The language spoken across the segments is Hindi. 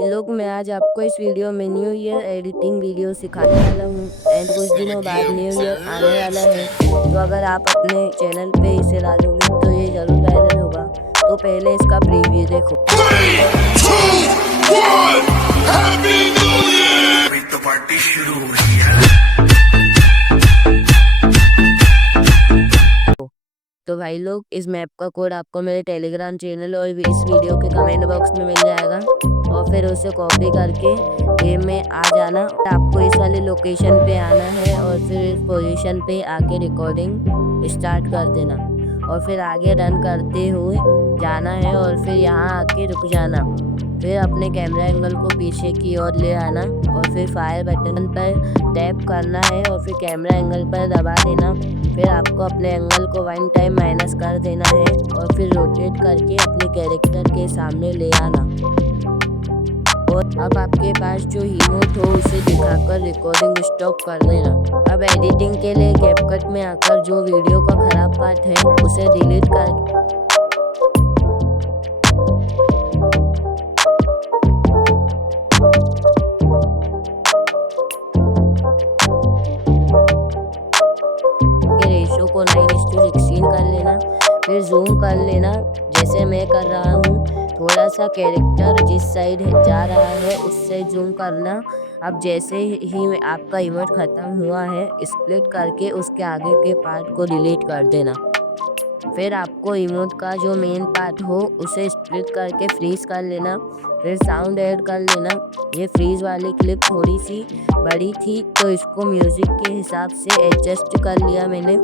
लोग मैं आज आपको इस वीडियो में न्यू ईयर एडिटिंग वीडियो सिखाने वाला हूँ एंड कुछ दिनों बाद न्यू ईयर आने वाला है। तो अगर आप अपने चैनल पे इसे डालोगे तो ये ज़रूर वायरल होगा। तो पहले इसका प्रीव्यू देखो। 3, 2, 1, Happy New Year! तो पार्टी शुरू हुई है। तो भाई लोग, इस मैप का कोड आपको मेरे टेलीग्राम चैनल और इस वीडियो के कमेंट बॉक्स में मिल जाएगा और फिर उसे कॉपी करके गेम में आ जाना। आपको इस वाली लोकेशन पे आना है और फिर इस पोजीशन पे आके रिकॉर्डिंग स्टार्ट कर देना और फिर आगे रन करते हुए जाना है और फिर यहाँ आके रुक जाना। फिर अपने कैमरा एंगल को पीछे की ओर ले आना और फिर फायर बटन पर टैप करना है और फिर कैमरा एंगल पर दबा देना। फिर आपको अपने एंगल को 1 टाइम माइनस कर देना है और फिर रोटेट करके अपने कैरेक्टर के सामने ले आना। और अब आपके पास जो इमोट हो उसे दिखाकर रिकॉर्डिंग स्टॉप कर देना। अब एडिटिंग के लिए कैपकट में आकर जो वीडियो का खराब पार्ट है उसे डिलीट कर रेशो को 9:16 कर लेना। फिर जूम कर लेना जैसे मैं कर रहा हूँ। थोड़ा सा कैरेक्टर जिस साइड जा रहा है उससे जूम करना। अब जैसे ही आपका इमोट ख़त्म हुआ है, स्प्लिट करके उसके आगे के पार्ट को डिलीट कर देना। फिर आपको इमोट का जो मेन पार्ट हो उसे स्प्लिट करके फ्रीज कर लेना। फिर साउंड ऐड कर लेना। ये फ्रीज वाली क्लिप थोड़ी सी बड़ी थी तो इसको म्यूज़िक के हिसाब से एडजस्ट कर लिया मैंने।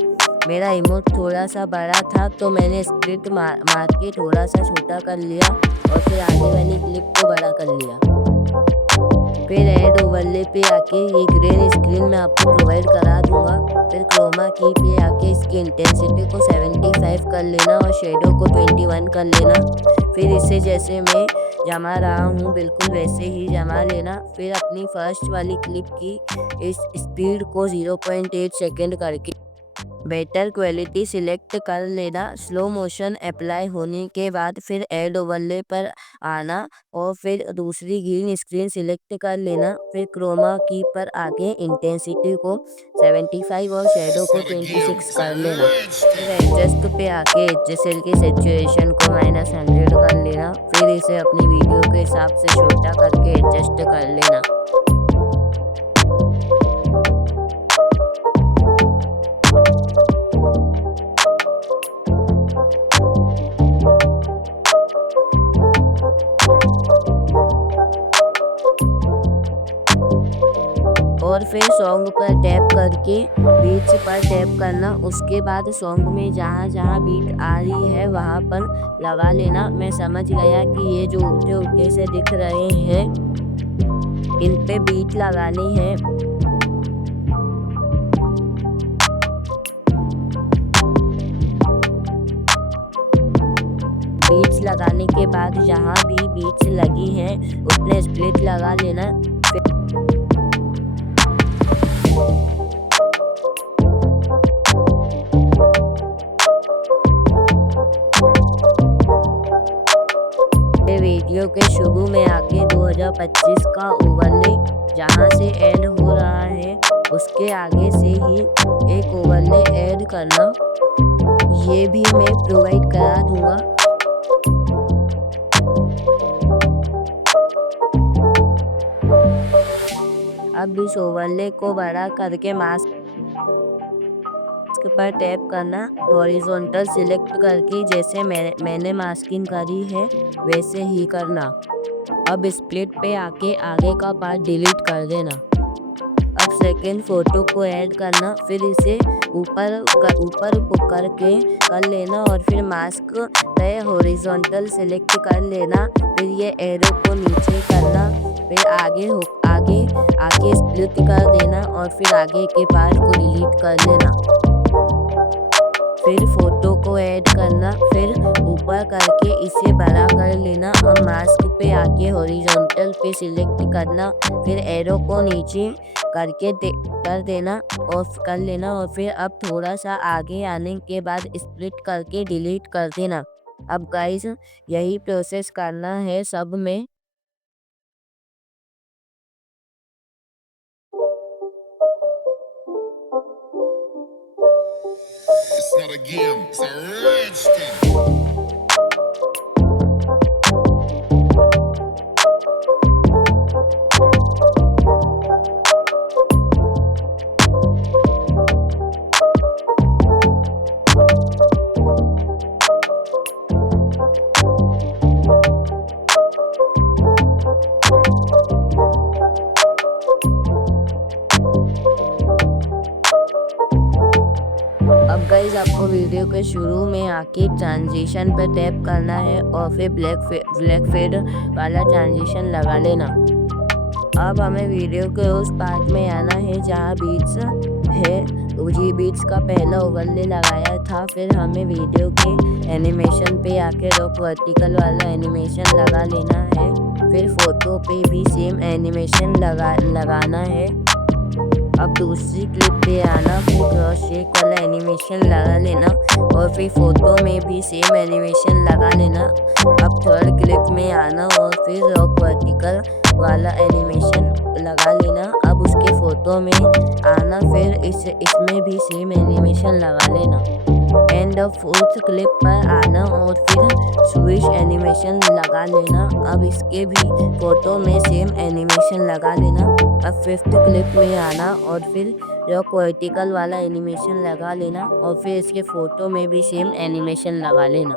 मेरा इमोट थोड़ा सा बड़ा था तो मैंने स्प्लिट मार के थोड़ा सा छोटा कर लिया और फिर आगे वाली क्लिप को बड़ा कर लिया। फिर ऐड ओवरले पे आके ये ग्रीन स्क्रीन में आपको प्रोवाइड करा दूंगा। फिर क्रोमा की पे आके इसकी इंटेंसिटी को 75 कर लेना और शेडो को 21 कर लेना। फिर इसे जैसे मैं जमा रहा हूँ बिल्कुल वैसे ही जमा लेना। फिर अपनी फर्स्ट वाली क्लिप की इस स्पीड को 0.8 सेकेंड करके बेटर क्वालिटी सिलेक्ट कर लेना। स्लो मोशन अप्लाई होने के बाद फिर ऐड ओवरले पर आना और फिर दूसरी ग्रीन स्क्रीन सिलेक्ट कर लेना। फिर क्रोमा की पर आके इंटेंसिटी को 75 और शेडो को 26 कर लेना। फिर एडजस्ट पे आके एडजस्टर की सिचुएशन को -100 कर लेना। फिर इसे अपनी वीडियो के हिसाब से छोटा करके एडजस्ट कर लेना। और फिर सॉन्ग पर टैप करके बीट्स पर टैप करना। उसके बाद सॉन्ग में जहाँ जहाँ बीट आ रही है वहाँ पर लगा लेना। मैं समझ गया कि ये जो उल्टे उल्टे से दिख रहे हैं इन पे बीट लगानी है। बीट्स लगाने के बाद जहाँ भी बीट्स लगी हैं उसमें स्प्लिट लगा लेना। वीडियो के शुरू में आके 2025 का ओवरले जहाँ से ऐड हो रहा है उसके आगे से ही एक ओवरले ऐड करना। ये भी मैं प्रोवाइड करा दूंगा। अब इस ओवरले को बड़ा करके मास्क पर टैप करना। हॉरिजॉन्टल सिलेक्ट करके जैसे मैंने मास्किंग करी है वैसे ही करना। अब स्प्लिट पे आके आगे का पार्ट डिलीट कर देना। अब सेकेंड फोटो को ऐड करना। फिर इसे ऊपर करके कर लेना और फिर मास्क पे हॉरिजॉन्टल सिलेक्ट कर लेना। फिर ये एरो को नीचे करना। फिर आगे स्प्लिट कर देना और फिर आगे के पार्ट को डिलीट कर लेना। फिर फोटो को ऐड करना। फिर ऊपर करके इसे बड़ा कर लेना। अब मास्क पे आके हॉरिजॉन्टल पे सिलेक्ट करना। फिर एरो को नीचे करके कर देना और कर लेना और फिर अब थोड़ा सा आगे आने के बाद स्प्लिट करके डिलीट कर देना। अब गाइस यही प्रोसेस करना है सब में। for the game. It's a rich thing. अब गाइज आपको वीडियो के शुरू में आके ट्रांजिशन पे टैप करना है और फिर ब्लैक फेड वाला ट्रांजिशन लगा लेना। अब हमें वीडियो के उस पार्ट में आना है जहाँ बीट्स है। जी बीट्स का पहला ओवरले लगाया था, फिर हमें वीडियो के एनिमेशन पे आके रॉक वर्टिकल वाला एनिमेशन लगा लेना है। फिर फोटो पे भी सेम एनिमेशन लगाना है। अब दूसरी क्लिप पे आना, फिर क्रॉस शेक वाला एनिमेशन लगा लेना और फिर फोटो में भी सेम एनिमेशन लगा लेना। अब थर्ड क्लिप में आना और फिर रॉक वर्टिकल वाला एनिमेशन लगा लेना। अब उसके फोटो में आना, फिर इसमें भी सेम एनिमेशन लगा लेना। एंड अब फोर्थ क्लिप पर आना और फिर स्विच एनिमेशन लगा लेना। अब इसके भी फोटो में सेम एनिमेशन लगा लेना। अब फिफ्थ क्लिप में आना और फिर रॉक वर्टिकल वाला एनिमेशन लगा लेना और फिर इसके फोटो में भी सेम एनिमेशन लगा लेना।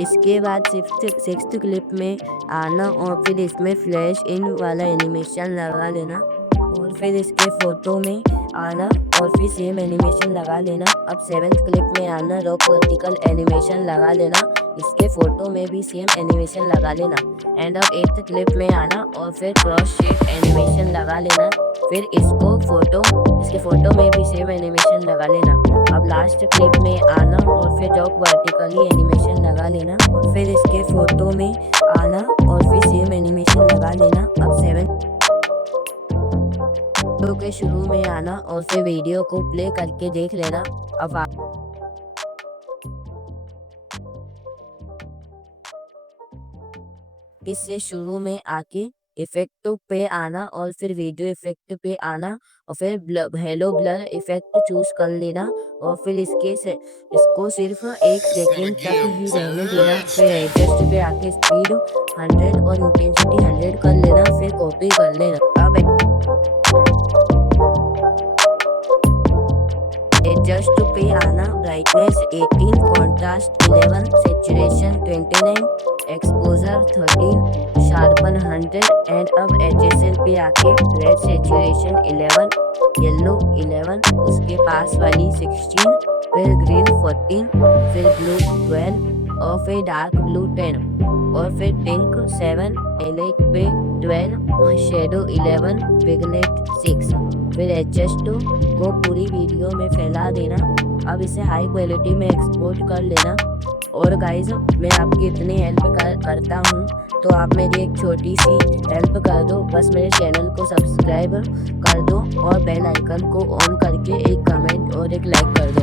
इसके बाद सिक्स्थ क्लिप में आना और फिर इसमें फ्लैश इन वाला एनिमेशन लगा लेना और फिर इसके फोटो में आना और फिर सेम एनिमेशन लगा लेना। अब सेवेंथ क्लिप में आना, रॉक वर्टिकल एनिमेशन लगा लेना, इसके फोटो में भी सेम एनिमेशन लगा लेना। एंड अब एट्थ क्लिप में आना और फिर क्रॉस शेक एनिमेशन लगा लेना, फिर इसके फोटो में भी सेम एनिमेशन लगा लेना। अब लास्ट क्लिप में आना और फिर रॉक वर्टिकली एनिमेशन लगा लेना और फिर इसके फोटो में आना और फिर सेम एनिमेशन लगा लेना। अब वीडियो के शुरू में आना और फिर वीडियो को प्ले करके देख लेना। अब इससे शुरू में आके इफेक्ट पे आना और फिर वीडियो इफेक्ट पे आना और फिर हेलो ब्लर इफेक्ट चूज कर लेना और फिर इसको सिर्फ 1 सेकंड तक ही रहने देना। फिर एडजस्ट पे आके स्पीड 100 और इंटेंसिटी 100 कर लेना, फिर कॉपी कर लेना। अब एडजस्ट पे आना, brightness 18, contrast 11, saturation 29, exposure 13, sharpen 100 and अब एडजेसेंट पे आके रेड सैचुरेशन 11, येलो 11, उसके पास वाली 16, फिर ग्रीन 14, फिर ब्लू 12 और फिर डार्क ब्लू 10 और फिर पिंक 7, एलाइट पे 12, शेडो 11, विगनेट 6। फिर एडजस्ट को पूरी वीडियो में फैला देना। अब इसे हाई क्वालिटी में एक्सपोर्ट कर लेना। और गाइज मैं आपकी इतनी हेल्प करता हूँ तो आप मेरी एक छोटी सी हेल्प कर दो, बस मेरे चैनल को सब्सक्राइब कर दो और बेल आइकन को ऑन करके एक कमेंट और एक लाइक कर दो।